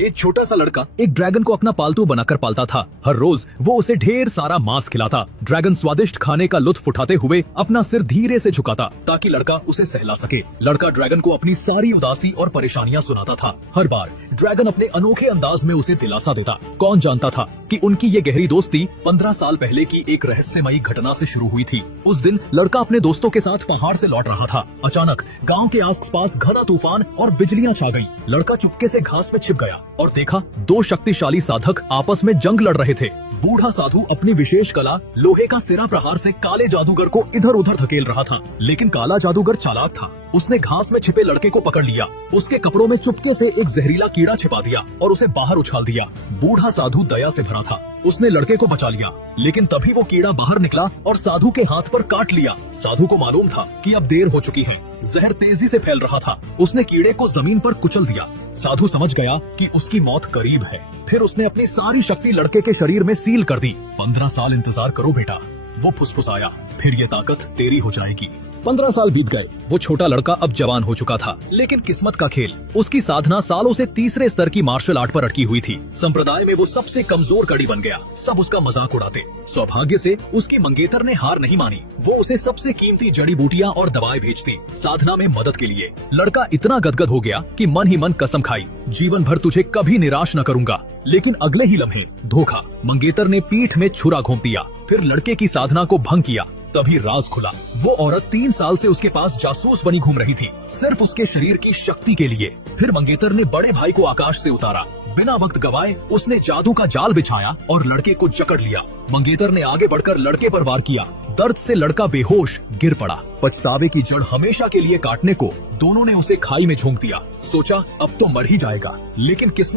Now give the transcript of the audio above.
एक छोटा सा लड़का एक ड्रैगन को अपना पालतू बनाकर पालता था। हर रोज वो उसे ढेर सारा मांस खिलाता। ड्रैगन स्वादिष्ट खाने का लुत्फ उठाते हुए अपना सिर धीरे से झुकाता ताकि लड़का उसे सहला सके। लड़का ड्रैगन को अपनी सारी उदासी और परेशानियां सुनाता था। हर बार ड्रैगन अपने अनोखे अंदाज में उसे दिलासा देता। कौन जानता था कि उनकी ये गहरी दोस्ती 15 साल पहले की एक रहस्यमयी घटना से शुरू हुई थी। उस दिन लड़का अपने दोस्तों के साथ पहाड़ से लौट रहा था। अचानक गांव के आसपास घना तूफान और बिजलियां छा गईं। लड़का चुपके से घास में छिप गया और देखा दो शक्तिशाली साधक आपस में जंग लड़ रहे थे। बूढ़ा साधु अपनी विशेष कला लोहे का सिरा प्रहार से काले जादूगर को इधर उधर धकेल रहा था, लेकिन काला जादूगर चालाक था। उसने घास में छिपे लड़के को पकड़ लिया, उसके कपड़ों में चुपके से एक जहरीला कीड़ा छिपा दिया और उसे बाहर उछाल दिया। बूढ़ा साधु दया से भरा था, उसने लड़के को बचा लिया, लेकिन तभी वो कीड़ा बाहर निकला और साधु के हाथ पर काट लिया। साधु को मालूम था कि अब देर हो चुकी है। जहर तेजी से फैल रहा था। उसने कीड़े को जमीन पर कुचल दिया। साधु समझ गया कि उसकी मौत करीब है। फिर उसने अपनी सारी शक्ति लड़के के शरीर में सील कर दी। 15 साल इंतजार करो बेटा, वो फुसफुसाया, फिर ये ताकत तेरी हो जाएगी। 15 साल बीत गए। वो छोटा लड़का अब जवान हो चुका था, लेकिन किस्मत का खेल, उसकी साधना सालों से तीसरे स्तर की मार्शल आर्ट पर अटकी हुई थी। संप्रदाय में वो सबसे कमजोर कड़ी बन गया। सब उसका मजाक उड़ाते। सौभाग्य से उसकी मंगेतर ने हार नहीं मानी। वो उसे सबसे कीमती जड़ी बूटियां और दवाएं भेजती साधना में मदद के लिए। लड़का इतना गदगद हो गया कि मन ही मन कसम खाई, जीवन भर तुझे कभी निराश न करूंगा। लेकिन अगले ही लम्हे धोखा। मंगेतर ने पीठ में छुरा घोंप दिया, फिर लड़के की साधना को भंग किया। तभी राज खुला। वो औरत 3 साल से उसके पास जासूस बनी घूम रही थी, सिर्फ उसके शरीर की शक्ति के लिए। फिर मंगेतर ने बड़े भाई को आकाश से उतारा। बिना वक्त गवाए उसने जादू का जाल बिछाया और लड़के को जकड़ लिया। मंगेतर ने आगे बढ़कर लड़के पर वार किया। दर्द से लड़का बेहोश गिर पड़ा। पछतावे की जड़ हमेशा के लिए काटने को दोनों ने उसे खाई में झोंक दिया। सोचा अब तो मर ही जाएगा, लेकिन किस्मत